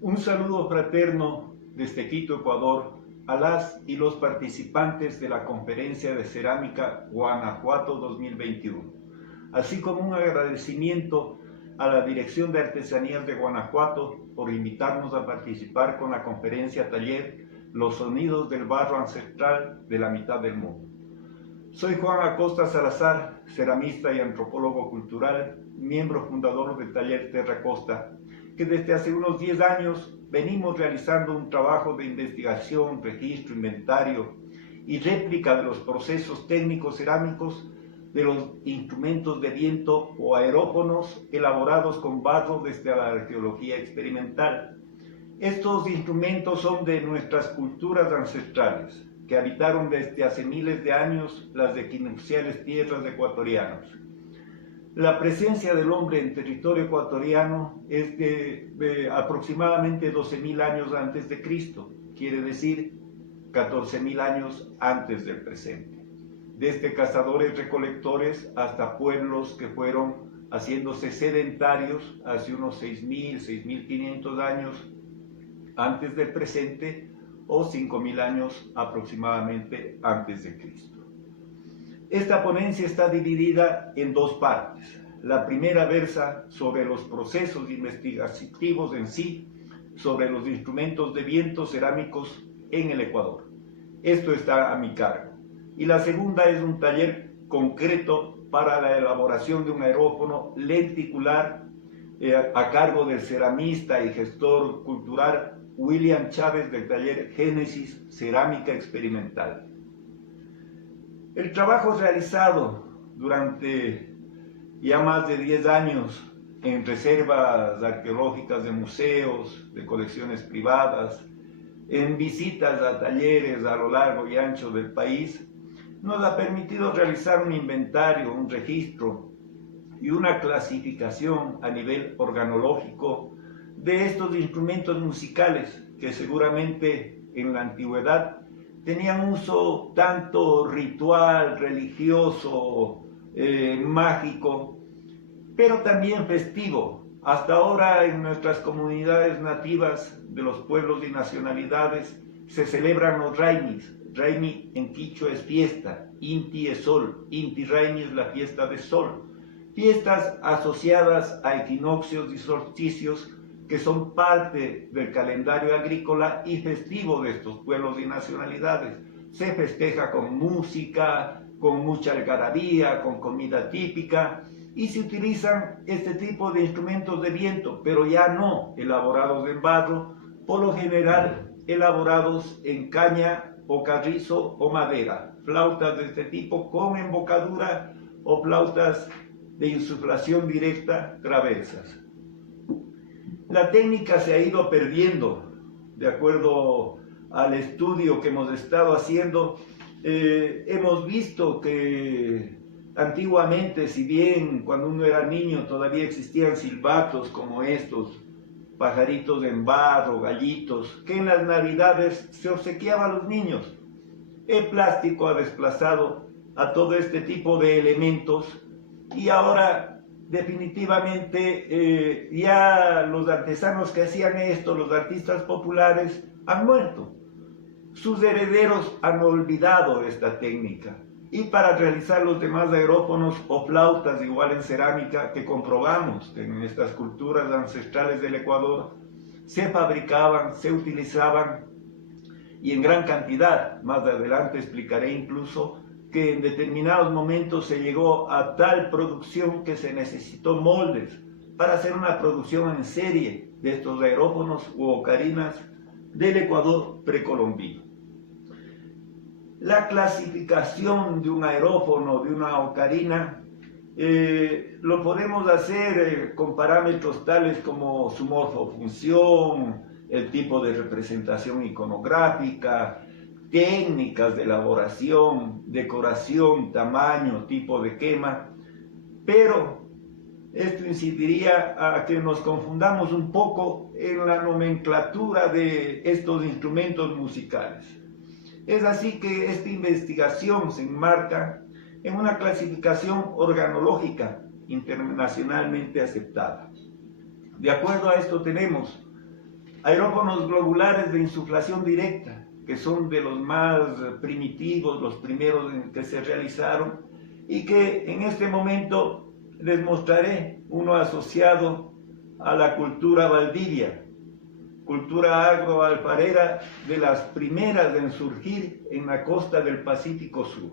Un saludo fraterno desde Quito, Ecuador, a las y los participantes de la Conferencia de Cerámica Guanajuato 2021, así como un agradecimiento a la Dirección de Artesanías de Guanajuato por invitarnos a participar con la conferencia taller Los sonidos del barro ancestral de la mitad del mundo. Soy Juan Acosta Salazar, ceramista y antropólogo cultural, miembro fundador del taller Terra Costa, que desde hace unos 10 años venimos realizando un trabajo de investigación, registro, inventario y réplica de los procesos técnicos cerámicos de los instrumentos de viento o aerófonos elaborados con barro desde la arqueología experimental. Estos instrumentos son de nuestras culturas ancestrales, que habitaron desde hace miles de años las equinocciales tierras ecuatorianas. La presencia del hombre en territorio ecuatoriano es de aproximadamente 12.000 años antes de Cristo, quiere decir 14.000 años antes del presente. Desde cazadores-recolectores hasta pueblos que fueron haciéndose sedentarios hace unos 6.000, 6.500 años antes del presente o 5.000 años aproximadamente antes de Cristo. Esta ponencia está dividida en dos partes. La primera versa sobre los procesos investigativos en sí, sobre los instrumentos de viento cerámicos en el Ecuador. Esto está a mi cargo. Y la segunda es un taller concreto para la elaboración de un aerófono lenticular a cargo del ceramista y gestor cultural William Chávez del taller Génesis Cerámica Experimental. El trabajo realizado durante ya más de 10 años en reservas arqueológicas de museos, de colecciones privadas, en visitas a talleres a lo largo y ancho del país, nos ha permitido realizar un inventario, un registro y una clasificación a nivel organológico de estos instrumentos musicales que seguramente en la antigüedad tenían uso tanto ritual, religioso, mágico, pero también festivo. Hasta ahora en nuestras comunidades nativas de los pueblos y nacionalidades se celebran los raimis. Raimi en quichua es fiesta, Inti es sol, Inti Raimi es la fiesta de sol. Fiestas asociadas a equinoccios y solsticios que son parte del calendario agrícola y festivo de estos pueblos y nacionalidades. Se festeja con música, con mucha algarabía, con comida típica, y se utilizan este tipo de instrumentos de viento, pero ya no elaborados en barro, por lo general elaborados en caña o carrizo o madera, flautas de este tipo con embocadura o flautas de insuflación directa traversas. La técnica se ha ido perdiendo, de acuerdo al estudio que hemos estado haciendo. Hemos visto que antiguamente, si bien cuando uno era niño todavía existían silbatos como estos, pajaritos en barro, gallitos, que en las navidades se obsequiaba a los niños. El plástico ha desplazado a todo este tipo de elementos y ahora definitivamente ya los artesanos que hacían esto, los artistas populares, han muerto. Sus herederos han olvidado esta técnica. Y para realizar los demás aerófonos o flautas igual en cerámica que comprobamos en estas culturas ancestrales del Ecuador, se fabricaban, se utilizaban y en gran cantidad. Más adelante explicaré incluso que en determinados momentos se llegó a tal producción que se necesitó moldes para hacer una producción en serie de estos aerófonos u ocarinas del Ecuador precolombino. La clasificación de un aerófono, de una ocarina, lo podemos hacer con parámetros tales como su morfofunción, el tipo de representación iconográfica, técnicas de elaboración, decoración, tamaño, tipo de quema, pero esto incidiría a que nos confundamos un poco en la nomenclatura de estos instrumentos musicales. Es así que esta investigación se enmarca en una clasificación organológica internacionalmente aceptada. De acuerdo a esto tenemos aerófonos globulares de insuflación directa, que son de los más primitivos, los primeros que se realizaron, y que en este momento les mostraré uno asociado a la cultura Valdivia, cultura agroalfarera de las primeras en surgir en la costa del Pacífico Sur.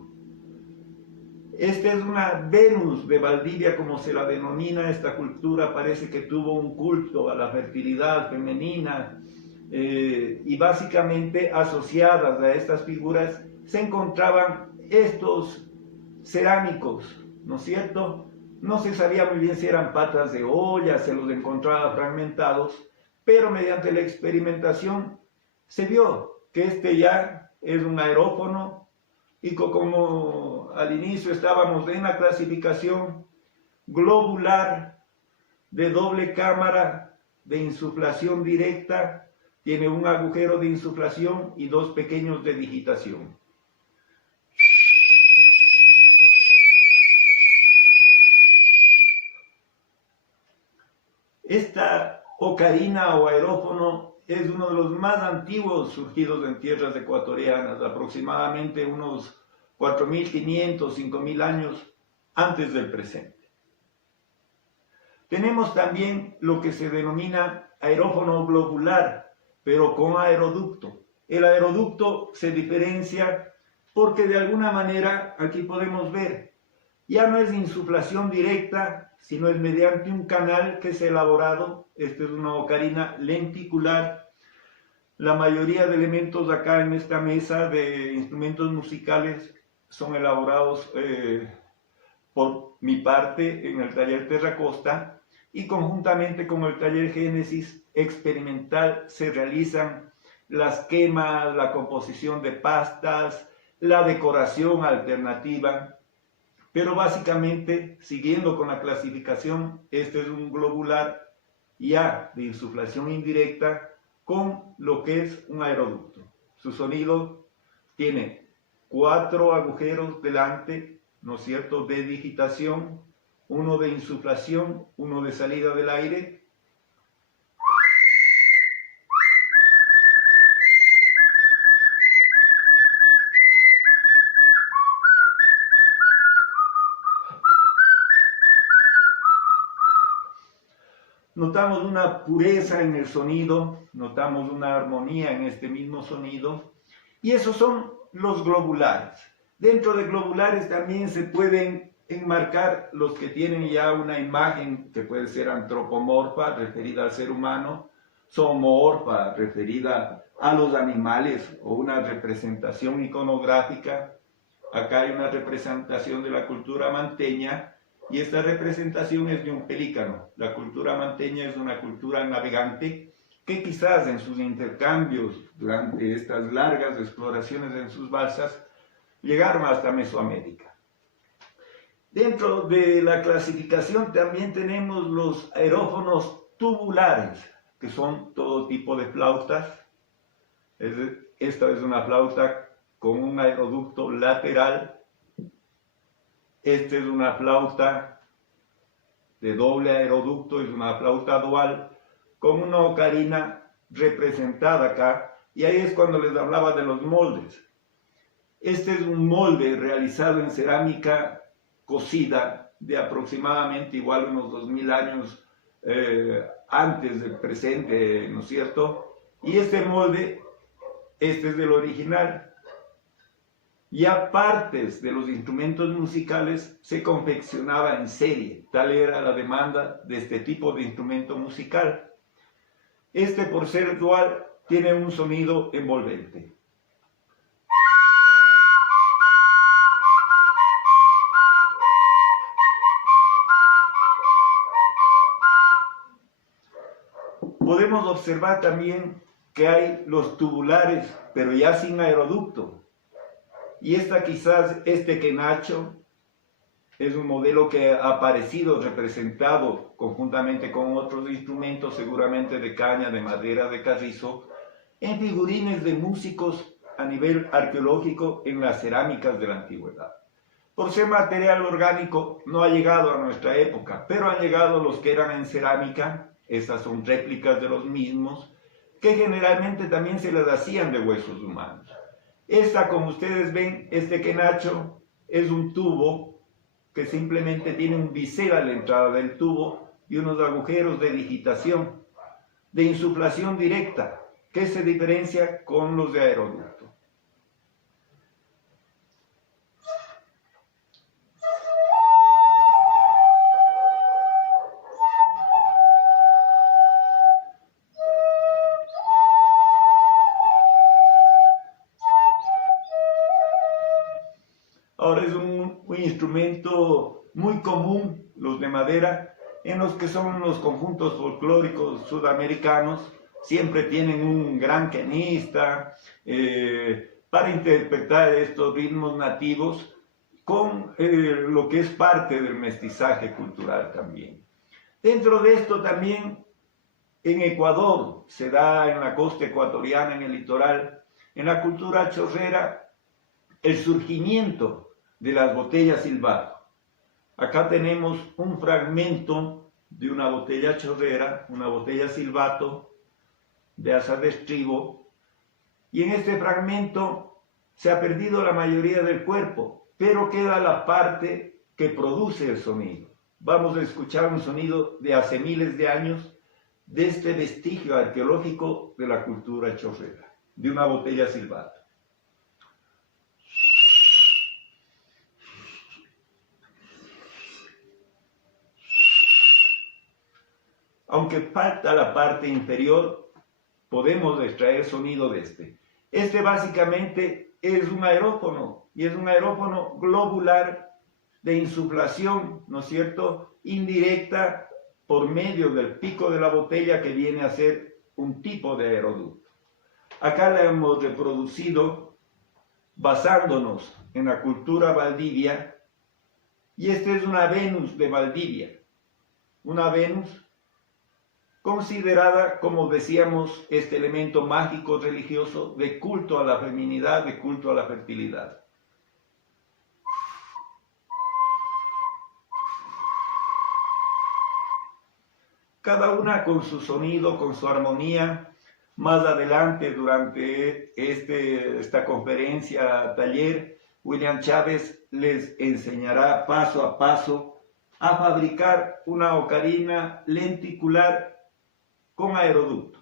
Esta es una Venus de Valdivia, como se la denomina. Esta cultura parece que tuvo un culto a la fertilidad femenina, y básicamente asociadas a estas figuras se encontraban estos cerámicos, ¿no es cierto? No se sabía muy bien si eran patas de olla, se los encontraba fragmentados, pero mediante la experimentación se vio que este ya es un aerófono, y como al inicio estábamos en la clasificación globular de doble cámara de insuflación directa, tiene un agujero de insuflación y dos pequeños de digitación. Esta ocarina o aerófono es uno de los más antiguos surgidos en tierras ecuatorianas, aproximadamente unos 4.500, 5.000 años antes del presente. Tenemos también lo que se denomina aerófono globular, pero con aeroducto. El aeroducto se diferencia porque de alguna manera, aquí podemos ver, ya no es insuflación directa, sino es mediante un canal que se ha elaborado. Esta es una ocarina lenticular. La mayoría de elementos acá en esta mesa de instrumentos musicales son elaborados por mi parte en el taller Terracosta, y conjuntamente con el taller Génesis Experimental se realizan las quemas, la composición de pastas, la decoración alternativa. Pero básicamente, siguiendo con la clasificación, este es un globular ya de insuflación indirecta con lo que es un aeroducto. Su sonido tiene 4 agujeros delante, ¿no es cierto?, de digitación, uno de insuflación, uno de salida del aire. Notamos una pureza en el sonido, notamos una armonía en este mismo sonido, y esos son los globulares. Dentro de globulares también se pueden enmarcar los que tienen ya una imagen que puede ser antropomorfa, referida al ser humano, zoomorfa, referida a los animales, o una representación iconográfica. Acá hay una representación de la cultura manteña, y esta representación es de un pelícano. La cultura manteña es una cultura navegante que quizás en sus intercambios durante estas largas exploraciones en sus balsas llegaron hasta Mesoamérica. Dentro de la clasificación también tenemos los aerófonos tubulares, que son todo tipo de flautas. Esta es una flauta con un aeroducto lateral. Esta es una flauta de doble aeroducto, es una flauta dual, con una ocarina representada acá, y ahí es cuando les hablaba de los moldes. Este es un molde realizado en cerámica cocida de aproximadamente igual unos 2000 años antes del presente, ¿no es cierto? Y este molde, este es del original. Ya partes de los instrumentos musicales se confeccionaba en serie, tal era la demanda de este tipo de instrumento musical. Este, por ser dual, tiene un sonido envolvente. Podemos observar también que hay los tubulares, pero ya sin aeroducto. Y este quenacho es un modelo que ha aparecido representado conjuntamente con otros instrumentos, seguramente de caña, de madera, de carrizo, en figurines de músicos a nivel arqueológico en las cerámicas de la antigüedad. Por ser material orgánico no ha llegado a nuestra época, pero han llegado los que eran en cerámica. Estas son réplicas de los mismos, que generalmente también se las hacían de huesos humanos. Esta, como ustedes ven, este quenacho es un tubo que simplemente tiene un bisel a la entrada del tubo y unos agujeros de digitación, de insuflación directa, que se diferencia con los de aeroducto. Ahora es un instrumento muy común, los de madera, en los que son los conjuntos folclóricos sudamericanos, siempre tienen un gran quenista para interpretar estos ritmos nativos con lo que es parte del mestizaje cultural también. Dentro de esto también en Ecuador se da, en la costa ecuatoriana, en el litoral, en la cultura chorrera, el surgimiento de las botellas silbato. Acá tenemos un fragmento de una botella chorrera, una botella silbato de asa de estribo, y en este fragmento se ha perdido la mayoría del cuerpo, pero queda la parte que produce el sonido. Vamos a escuchar un sonido de hace miles de años de este vestigio arqueológico de la cultura chorrera, de una botella silbato. Aunque falta la parte inferior, podemos extraer sonido de este. Este básicamente es un aerófono, y es un aerófono globular de insuflación, ¿no es cierto?, indirecta por medio del pico de la botella, que viene a ser un tipo de aeroducto. Acá la hemos reproducido basándonos en la cultura Valdivia, y esta es una Venus de Valdivia, una Venus considerada, como decíamos, este elemento mágico religioso de culto a la feminidad, de culto a la fertilidad. Cada una con su sonido, con su armonía. Más adelante, durante esta conferencia, taller, William Chávez les enseñará paso a paso a fabricar una ocarina lenticular con aeroducto.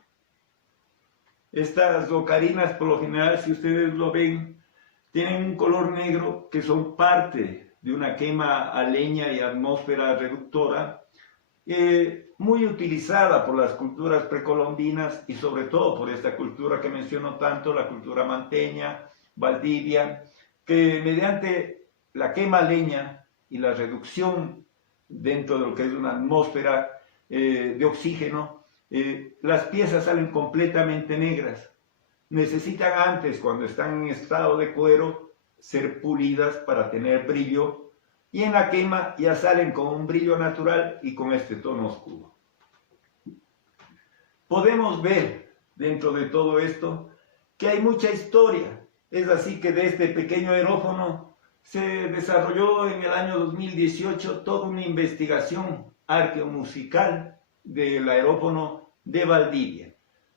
Estas ocarinas, por lo general, si ustedes lo ven, tienen un color negro, que son parte de una quema a leña y atmósfera reductora, muy utilizada por las culturas precolombinas y sobre todo por esta cultura que menciono tanto, la cultura manteña, Valdivia, que mediante la quema a leña y la reducción dentro de lo que es una atmósfera de oxígeno, las piezas salen completamente negras. Necesitan antes, cuando están en estado de cuero, ser pulidas para tener brillo, y en la quema ya salen con un brillo natural y con este tono oscuro. Podemos ver dentro de todo esto que hay mucha historia. Es así que de este pequeño aerófono se desarrolló en el año 2018 toda una investigación arqueomusical del aerófono de Valdivia,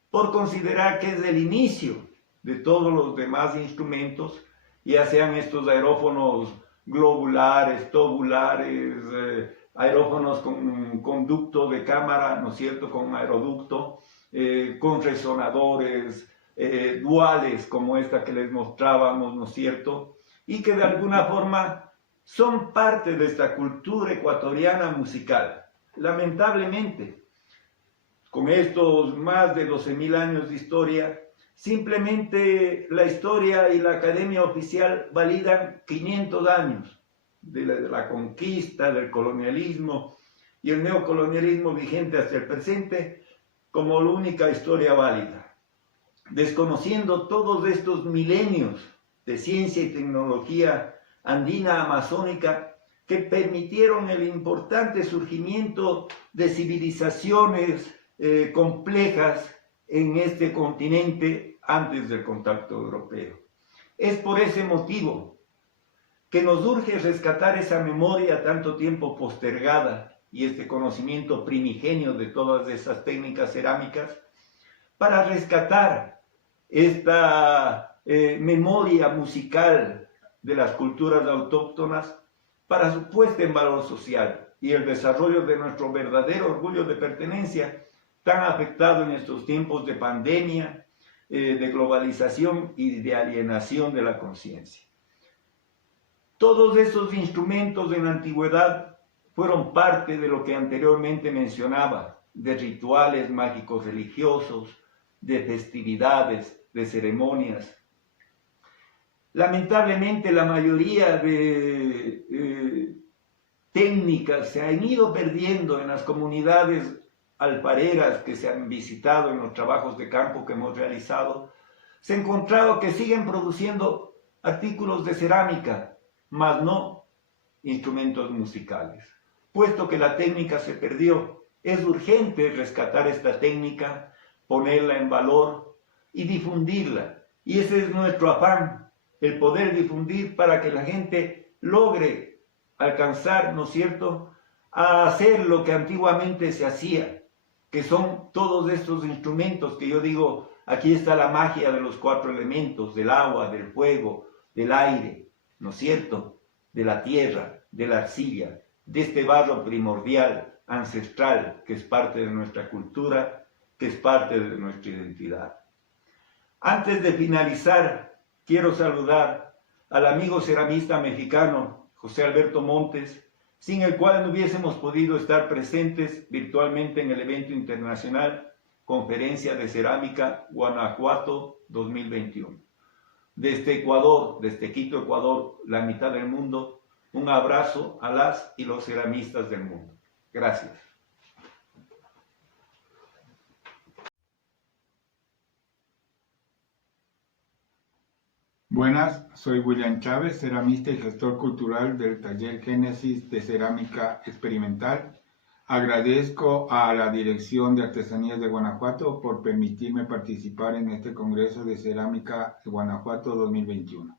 por considerar que es el inicio de todos los demás instrumentos, ya sean estos aerófonos globulares, tubulares, aerófonos con conducto de cámara, ¿no es cierto?, con aeroducto, con resonadores duales, como esta que les mostrábamos, ¿no es cierto?, y que de alguna forma son parte de esta cultura ecuatoriana musical. Lamentablemente, con estos más de 12.000 años de historia, simplemente la historia y la academia oficial validan 500 años de la conquista, del colonialismo y el neocolonialismo vigente hasta el presente como la única historia válida, desconociendo todos estos milenios de ciencia y tecnología andina amazónica que permitieron el importante surgimiento de civilizaciones complejas en este continente antes del contacto europeo. Es por ese motivo que nos urge rescatar esa memoria tanto tiempo postergada y este conocimiento primigenio de todas esas técnicas cerámicas, para rescatar esta memoria musical de las culturas autóctonas para su puesta en valor social y el desarrollo de nuestro verdadero orgullo de pertenencia, tan afectado en estos tiempos de pandemia, de globalización y de alienación de la conciencia. Todos esos instrumentos en la antigüedad fueron parte de lo que anteriormente mencionaba, de rituales mágicos religiosos, de festividades, de ceremonias. Lamentablemente la mayoría de técnicas se han ido perdiendo en las comunidades alfareras que se han visitado en los trabajos de campo que hemos realizado. Se ha encontrado que siguen produciendo artículos de cerámica, mas no instrumentos musicales. Puesto que la técnica se perdió, es urgente rescatar esta técnica, ponerla en valor y difundirla. Y ese es nuestro afán, el poder difundir para que la gente logre alcanzar, ¿no es cierto?, a hacer lo que antiguamente se hacía, que son todos estos instrumentos que yo digo, aquí está la magia de los 4 elementos, del agua, del fuego, del aire, ¿no es cierto?, de la tierra, de la arcilla, de este barro primordial, ancestral, que es parte de nuestra cultura, que es parte de nuestra identidad. Antes de finalizar, quiero saludar al amigo ceramista mexicano José Alberto Montes, sin el cual no hubiésemos podido estar presentes virtualmente en el evento internacional Conferencia de Cerámica Guanajuato 2021. Desde Ecuador, desde Quito, Ecuador, la mitad del mundo, un abrazo a las y los ceramistas del mundo. Gracias. Buenas, soy William Chávez, ceramista y gestor cultural del taller Génesis de Cerámica Experimental. Agradezco a la Dirección de Artesanías de Guanajuato por permitirme participar en este Congreso de Cerámica de Guanajuato 2021.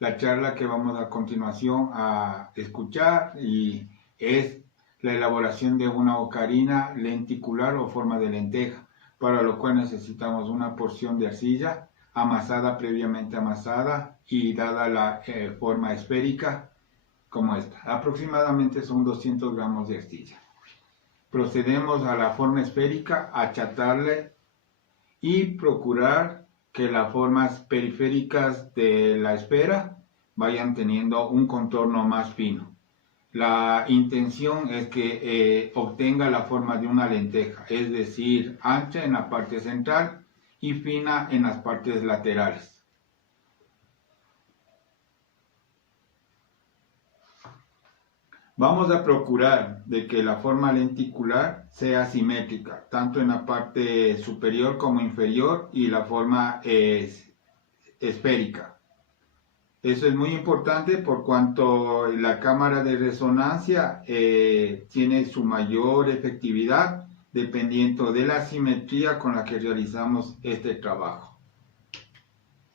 La charla que vamos a continuación a escuchar es la elaboración de una ocarina lenticular o forma de lenteja, para lo cual necesitamos una porción de arcilla amasada, previamente amasada y dada la forma esférica como esta. Aproximadamente son 200 gramos de arcilla. Procedemos a la forma esférica, achatarle y procurar que las formas periféricas de la esfera vayan teniendo un contorno más fino. La intención es que obtenga la forma de una lenteja, es decir, ancha en la parte central y fina en las partes laterales. Vamos a procurar de que la forma lenticular sea simétrica, tanto en la parte superior como inferior, y la forma esférica. Eso es muy importante por cuanto la cámara de resonancia tiene su mayor efectividad dependiendo de la simetría con la que realizamos este trabajo.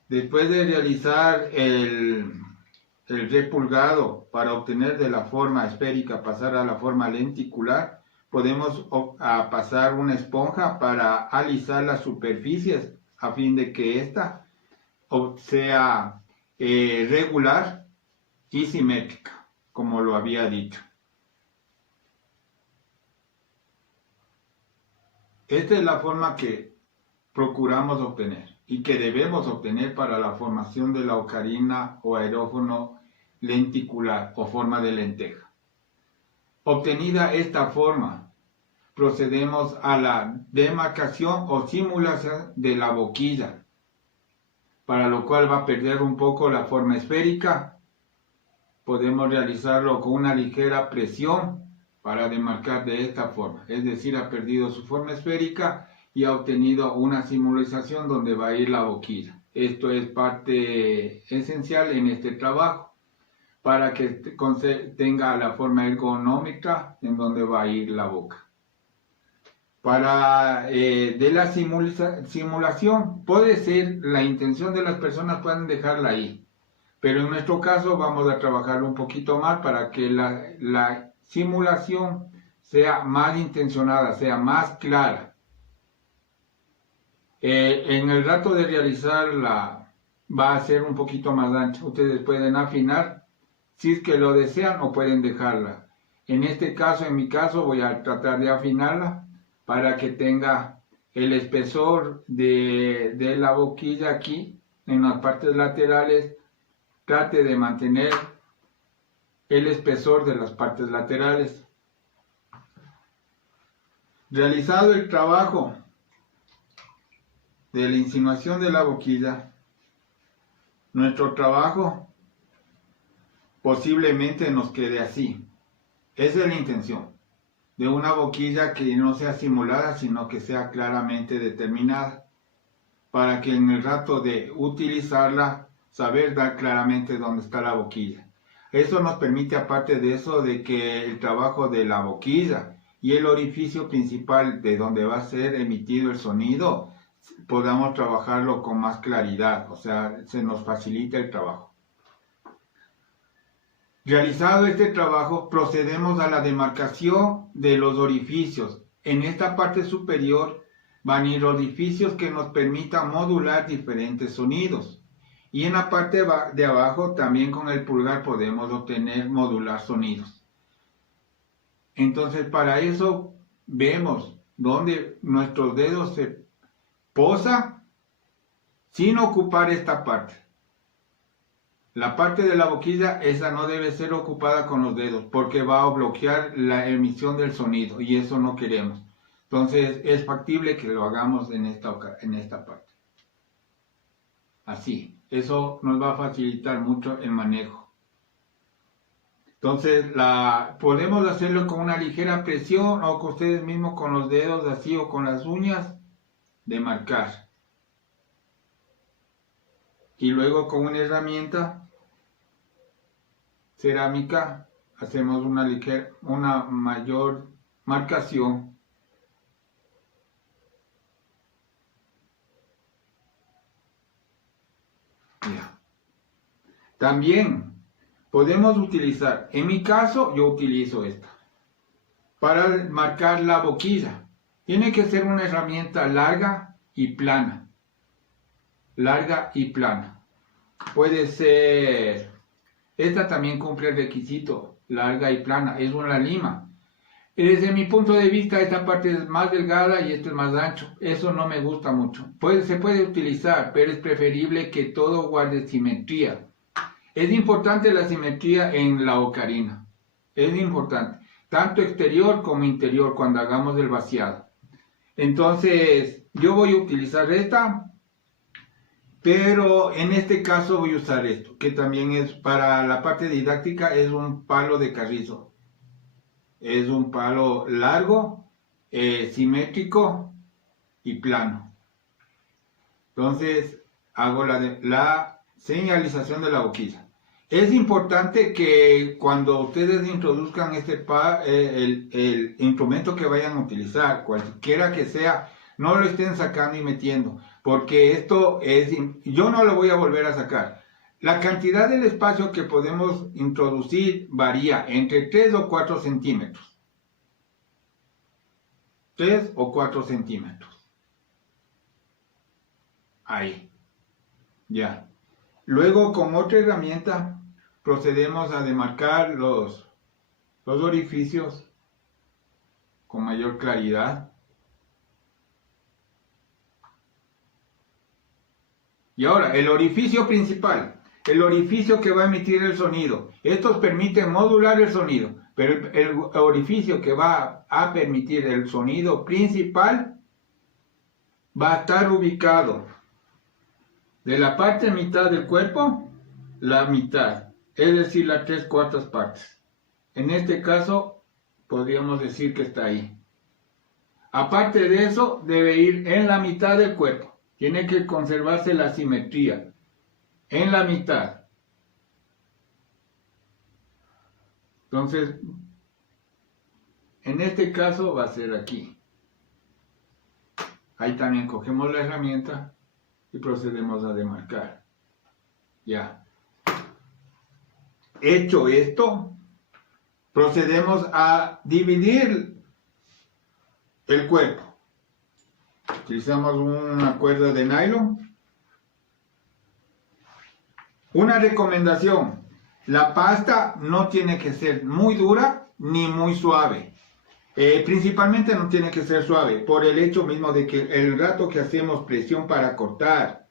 Después de realizar el repulgado para obtener de la forma esférica pasar a la forma lenticular, podemos pasar una esponja para alisar las superficies a fin de que ésta sea regular y simétrica, como lo había dicho. Esta es la forma que procuramos obtener y que debemos obtener para la formación de la ocarina o aerófono lenticular o forma de lenteja. Obtenida esta forma, procedemos a la demarcación o simulación de la boquilla, para lo cual va a perder un poco la forma esférica. Podemos realizarlo con una ligera presión para demarcar de esta forma, es decir, ha perdido su forma esférica y ha obtenido una simulación donde va a ir la boquilla. Esto es parte esencial en este trabajo para que tenga la forma ergonómica en donde va a ir la boca. Para de la simulación, puede ser la intención de las personas, pueden dejarla ahí, pero en nuestro caso vamos a trabajarlo un poquito más para que la simulación sea más intencionada, sea más clara. En el rato de realizarla va a ser un poquito más ancha. Ustedes pueden afinar si es que lo desean o pueden dejarla. En este caso, en mi caso, voy a tratar de afinarla para que tenga el espesor de la boquilla aquí en las partes laterales. Trate de mantener el espesor de las partes laterales. Realizado el trabajo de la insinuación de la boquilla, nuestro trabajo posiblemente nos quede así. Esa es la intención de una boquilla que no sea simulada, sino que sea claramente determinada, para que en el rato de utilizarla, saber dar claramente dónde está la boquilla. Eso nos permite, aparte de eso, de que el trabajo de la boquilla y el orificio principal de donde va a ser emitido el sonido, podamos trabajarlo con más claridad, o sea, se nos facilita el trabajo. Realizado este trabajo, procedemos a la demarcación de los orificios. En esta parte superior van a ir orificios que nos permitan modular diferentes sonidos. Y en la parte de abajo, también con el pulgar podemos obtener modular sonidos. Entonces, para eso vemos dónde nuestros dedos se posan sin ocupar esta parte. La parte de la boquilla, esa no debe ser ocupada con los dedos porque va a bloquear la emisión del sonido y eso no queremos. Entonces es factible que lo hagamos en esta parte. Así, eso nos va a facilitar mucho el manejo. Entonces podemos hacerlo con una ligera presión o con ustedes mismos con los dedos así o con las uñas de marcar. Y luego con una herramienta cerámica hacemos una mayor marcación. Ya. También podemos utilizar, en mi caso yo utilizo esta, para marcar la boquilla. Tiene que ser una herramienta larga y plana. Larga y plana. Puede ser, esta también cumple el requisito, larga y plana, es una lima. Desde mi punto de vista, esta parte es más delgada y esto es más ancho. Eso no me gusta mucho. Se puede utilizar, pero es preferible que todo guarde simetría. Es importante la simetría en la ocarina. Es importante, tanto exterior como interior, cuando hagamos el vaciado. Entonces, yo voy a utilizar esta. Pero en este caso voy a usar esto, que también es para la parte didáctica, es un palo de carrizo. Es un palo largo, simétrico y plano. Entonces hago la señalización de la boquilla. Es importante que cuando ustedes introduzcan el instrumento que vayan a utilizar, cualquiera que sea, no lo estén sacando y metiendo. Porque esto yo no lo voy a volver a sacar. La cantidad del espacio que podemos introducir varía entre 3 o 4 centímetros. 3 o 4 centímetros. Ahí. Ya. Luego con otra herramienta procedemos a demarcar los orificios con mayor claridad. Y ahora, el orificio principal, el orificio que va a emitir el sonido. Estos permiten modular el sonido, pero el orificio que va a permitir el sonido principal va a estar ubicado de la parte mitad del cuerpo, la mitad, es decir, las 3/4 partes. En este caso, podríamos decir que está ahí. Aparte de eso, debe ir en la mitad del cuerpo. Tiene que conservarse la simetría en la mitad. Entonces, en este caso va a ser aquí. Ahí también cogemos la herramienta y procedemos a demarcar. Ya. Hecho esto, procedemos a dividir el cuerpo. Utilizamos una cuerda de nylon. Una recomendación, la pasta no tiene que ser muy dura ni muy suave. Principalmente no tiene que ser suave, por el hecho mismo de que el rato que hacemos presión para cortar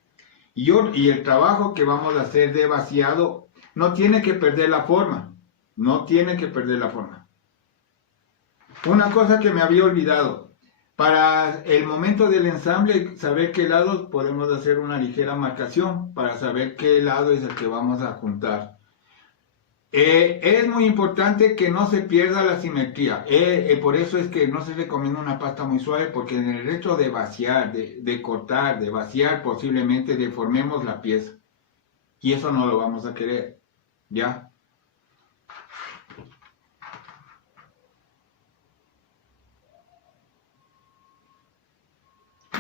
y el trabajo que vamos a hacer de vaciado, no tiene que perder la forma. No tiene que perder la forma. Una cosa que me había olvidado. Para el momento del ensamble, saber qué lados, podemos hacer una ligera marcación para saber qué lado es el que vamos a juntar. Es muy importante que no se pierda la simetría. Por eso es que no se recomienda una pasta muy suave, porque en el hecho de vaciar, de cortar, de vaciar, posiblemente deformemos la pieza. Y eso no lo vamos a querer. ¿Ya?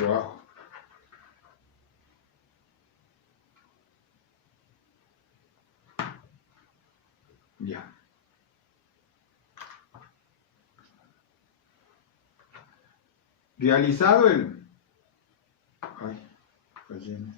Wow. Ya. Realizado el... Ay, pues lleno.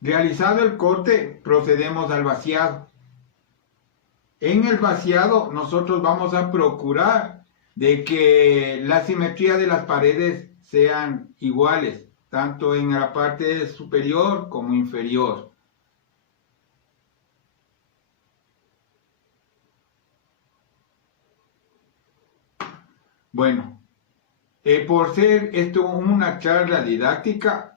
Realizado el corte, procedemos al vaciado. En el vaciado nosotros vamos a procurar de que la simetría de las paredes sean iguales, tanto en la parte superior como inferior. Bueno, por ser esto una charla didáctica,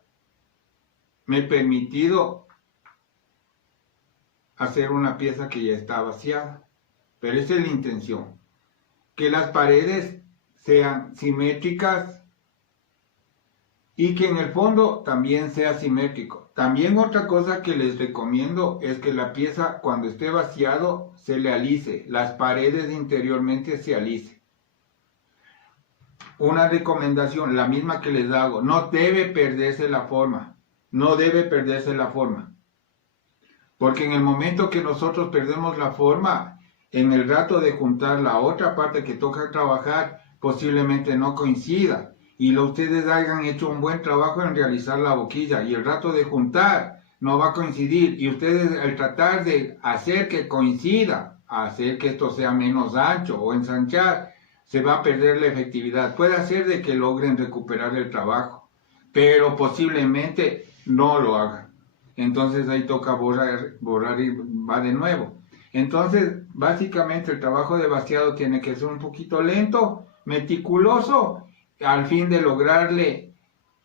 me he permitido hacer una pieza que ya está vaciada, pero esa es la intención, que las paredes sean simétricas y que en el fondo también sea simétrico. También otra cosa que les recomiendo es que la pieza, cuando esté vaciado, se le alice, las paredes interiormente se alicen. Una recomendación, la misma que les hago, no debe perderse la forma. No debe perderse la forma. Porque en el momento que nosotros perdemos la forma, en el rato de juntar la otra parte que toca trabajar, posiblemente no coincida. Y ustedes hayan hecho un buen trabajo en realizar la boquilla. Y el rato de juntar no va a coincidir. Y ustedes, al tratar de hacer que coincida, hacer que esto sea menos ancho o ensanchar, se va a perder la efectividad. Puede hacer de que logren recuperar el trabajo, pero posiblemente no lo hagan. Entonces ahí toca borrar y va de nuevo. Entonces, básicamente el trabajo de vaciado tiene que ser un poquito lento, meticuloso, al fin de lograrle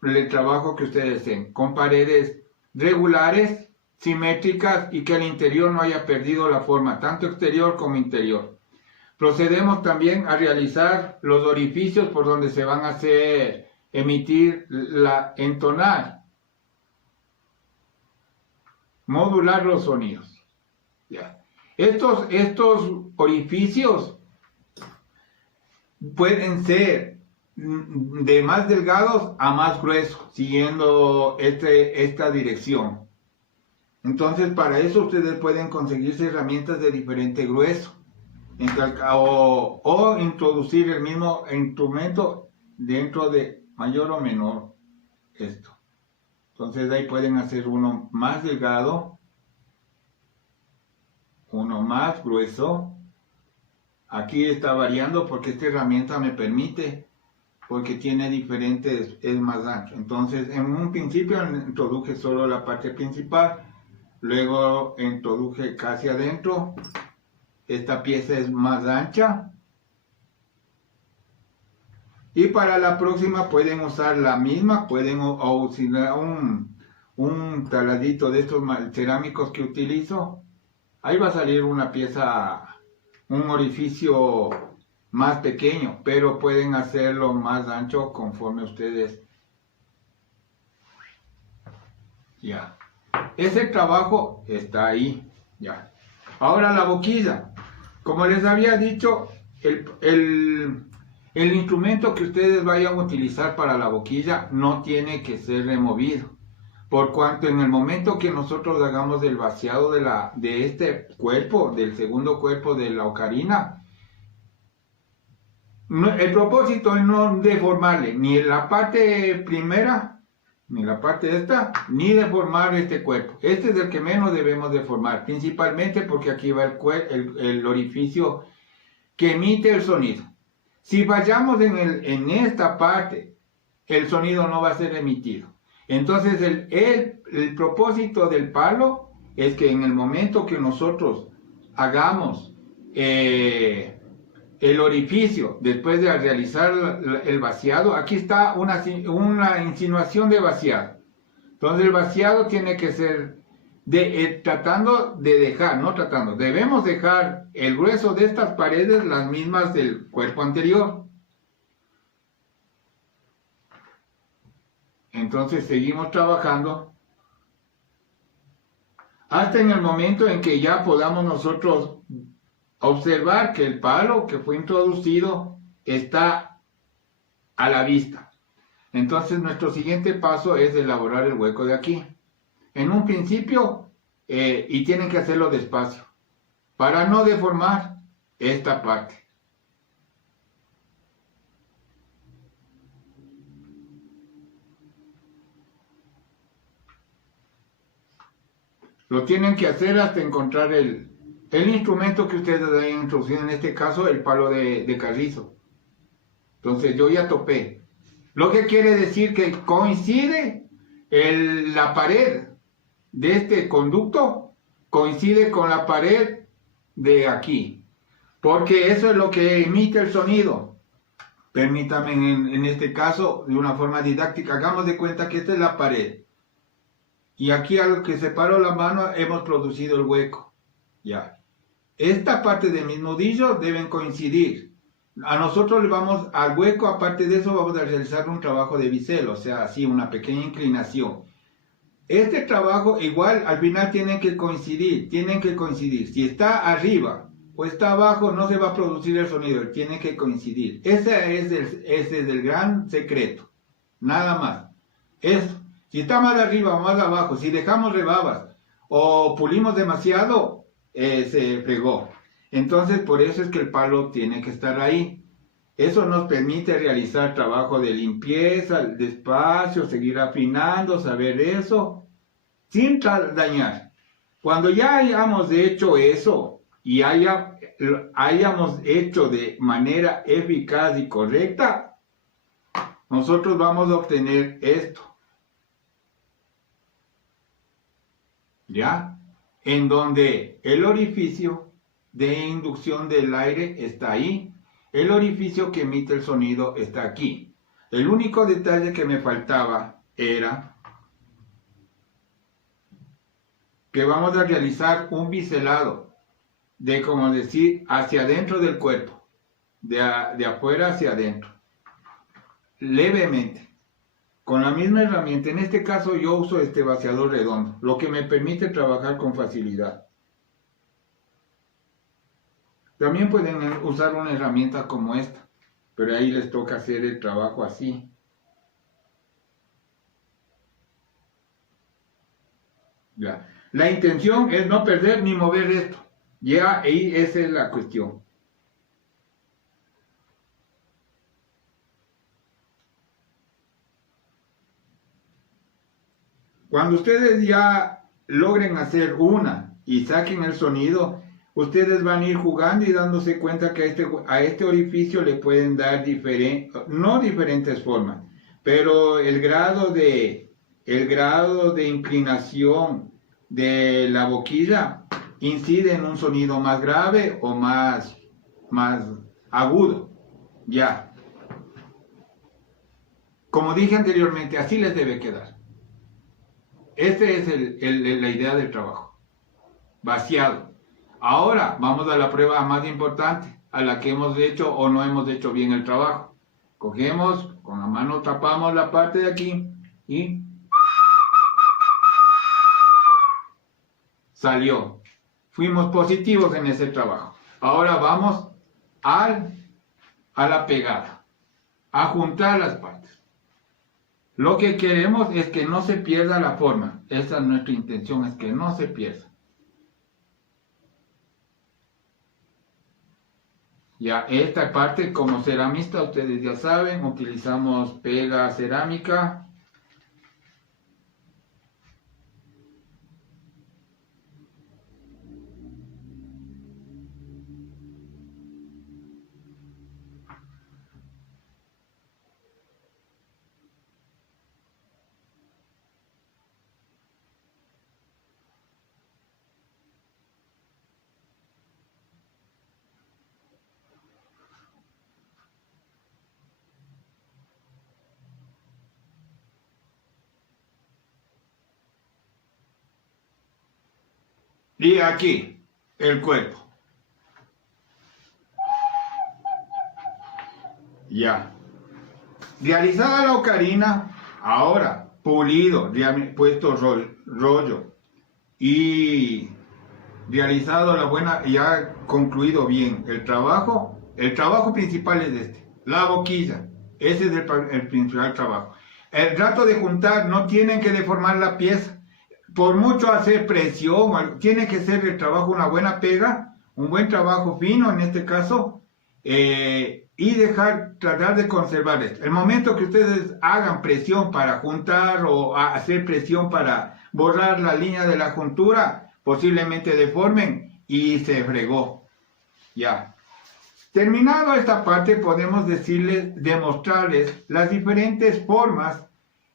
el trabajo que ustedes deseen, con paredes regulares, simétricas y que el interior no haya perdido la forma, tanto exterior como interior. Procedemos también a realizar los orificios por donde se van a hacer emitir entonar, modular los sonidos. ¿Ya? Estos orificios pueden ser de más delgados a más gruesos, siguiendo esta dirección. Entonces, para eso ustedes pueden conseguirse herramientas de diferente grueso, o introducir el mismo instrumento dentro de mayor o menor esto. Entonces ahí pueden hacer uno más delgado, uno más grueso. Aquí está variando porque esta herramienta me permite, porque tiene diferentes, es más ancho. Entonces en un principio introduje solo la parte principal, luego introduje casi adentro. Esta pieza es más ancha. Y para la próxima pueden usar la misma, pueden usar un taladito de estos cerámicos que utilizo. Ahí va a salir una pieza, un orificio más pequeño, pero pueden hacerlo más ancho conforme ustedes. Ya. Ese trabajo está ahí. Ya. Ahora la boquilla. Como les había dicho, El instrumento que ustedes vayan a utilizar para la boquilla no tiene que ser removido, por cuanto en el momento que nosotros hagamos el vaciado de este cuerpo, del segundo cuerpo de la ocarina, el propósito es no deformarle ni la parte primera, ni la parte esta, ni deformar este cuerpo. Este es el que menos debemos deformar, principalmente porque aquí va el orificio que emite el sonido. Si fallamos en esta parte, el sonido no va a ser emitido. Entonces el propósito del palo es que en el momento que nosotros hagamos el orificio, después de realizar el vaciado, aquí está una insinuación de vaciado. Entonces el vaciado tiene que ser debemos dejar el grueso de estas paredes las mismas del cuerpo anterior. Entonces seguimos trabajando hasta en el momento en que ya podamos nosotros observar que el palo que fue introducido está a la vista. Entonces nuestro siguiente paso es elaborar el hueco de aquí. En un principio, y tienen que hacerlo despacio, para no deformar esta parte. Lo tienen que hacer hasta encontrar el instrumento que ustedes hayan introducido, en este caso el palo de carrizo. Entonces yo ya topé. Lo que quiere decir que coincide la pared de este conducto, coincide con la pared de aquí. Porque eso es lo que emite el sonido. Permítanme en este caso, de una forma didáctica, hagamos de cuenta que esta es la pared. Y aquí a lo que separó la mano hemos producido el hueco. Ya. Esta parte de mis nudillos deben coincidir. A nosotros le vamos al hueco, aparte de eso vamos a realizar un trabajo de bisel, o sea, así una pequeña inclinación. Este trabajo igual al final tienen que coincidir. Si está arriba o está abajo no se va a producir el sonido, tiene que coincidir. Ese es el gran secreto, nada más. Eso. Si está más arriba o más abajo, si dejamos rebabas o pulimos demasiado, se fregó. Entonces por eso es que el palo tiene que estar ahí. Eso nos permite realizar trabajo de limpieza, despacio, seguir afinando, saber eso, sin dañar. Cuando ya hayamos hecho eso y hayamos hecho de manera eficaz y correcta, nosotros vamos a obtener esto. ¿Ya? En donde el orificio de inducción del aire está ahí, el orificio que emite el sonido está aquí. El único detalle que me faltaba era que vamos a realizar un biselado de, como decir, hacia adentro del cuerpo, de afuera hacia adentro, levemente. Con la misma herramienta, en este caso yo uso este vaciador redondo, lo que me permite trabajar con facilidad. También pueden usar una herramienta como esta, pero ahí les toca hacer el trabajo así. Ya. La intención es no perder ni mover esto. Ya ahí esa es la cuestión. Cuando ustedes ya logren hacer una y saquen el sonido, ustedes van a ir jugando y dándose cuenta que a este orificio le pueden dar no diferentes formas, pero el grado de inclinación de la boquilla incide en un sonido más grave o más agudo. Ya. Como dije anteriormente, así les debe quedar. Esta es la idea del trabajo. Vaciado. Ahora vamos a la prueba más importante, a la que hemos hecho o no hemos hecho bien el trabajo. Cogemos, con la mano tapamos la parte de aquí y salió. Fuimos positivos en ese trabajo. Ahora vamos a la pegada. a juntar las partes. Lo que queremos es que no se pierda la forma. Esa es nuestra intención, es que no se pierda. Ya, esta parte como ceramista, ustedes ya saben, utilizamos pega cerámica. Y aquí, el cuerpo. Ya. Realizada la ocarina, ahora pulido, puesto rollo y realizado la buena, ya concluido bien el trabajo principal es este, la boquilla, ese es el principal trabajo. El trato de juntar, no tienen que deformar la pieza, por mucho hacer presión, tiene que ser el trabajo una buena pega, un buen trabajo fino en este caso, y tratar de conservar esto. El momento que ustedes hagan presión para juntar o hacer presión para borrar la línea de la juntura, posiblemente deformen y se fregó. Ya. Terminado esta parte, podemos demostrarles las diferentes formas.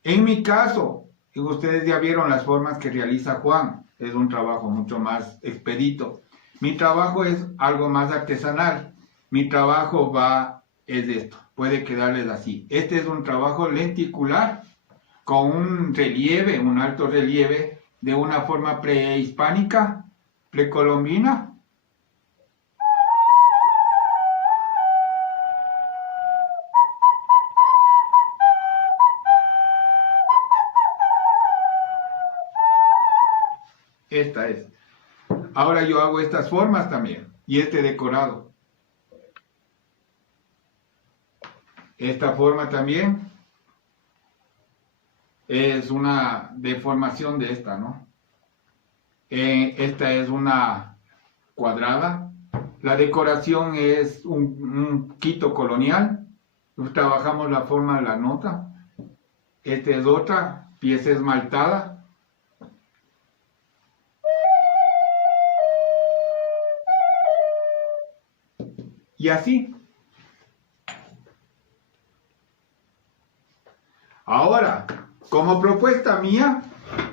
En mi caso, ustedes ya vieron las formas que realiza Juan, es un trabajo mucho más expedito. Mi trabajo es algo más artesanal. Mi trabajo es esto, puede quedarles así. Este es un trabajo lenticular con un relieve, un alto relieve de una forma prehispánica, precolombina. Esta es. Ahora yo hago estas formas también y este decorado. Esta forma también es una deformación de esta, ¿no? Esta es una cuadrada. La decoración es un quito colonial. Trabajamos la forma de la nota. Esta es otra pieza esmaltada. Y así. Ahora, como propuesta mía,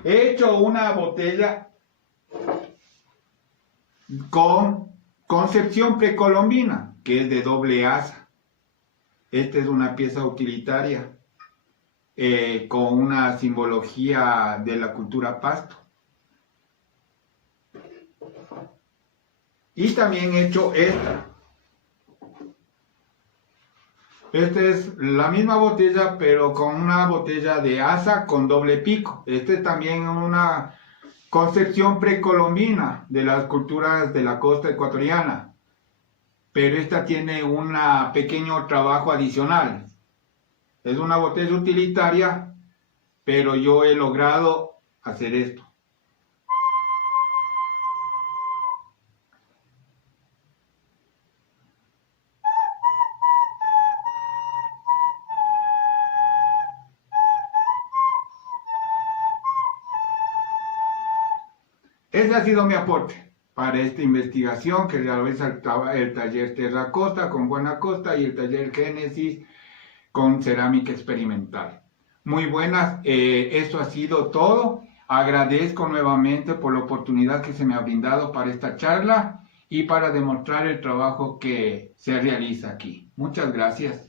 he hecho una botella con concepción precolombina, que es de doble asa. Esta es una pieza utilitaria con una simbología de la cultura pasto. Y también he hecho esta. Esta es la misma botella, pero con una botella de asa con doble pico. Esta es también una concepción precolombina de las culturas de la costa ecuatoriana. Pero esta tiene un pequeño trabajo adicional. Es una botella utilitaria, pero yo he logrado hacer esto. Ese ha sido mi aporte para esta investigación que realiza el taller Terra Costa con Juan Costa y el taller Génesis con cerámica experimental. Muy buenas, esto ha sido todo. Agradezco nuevamente por la oportunidad que se me ha brindado para esta charla y para demostrar el trabajo que se realiza aquí. Muchas gracias.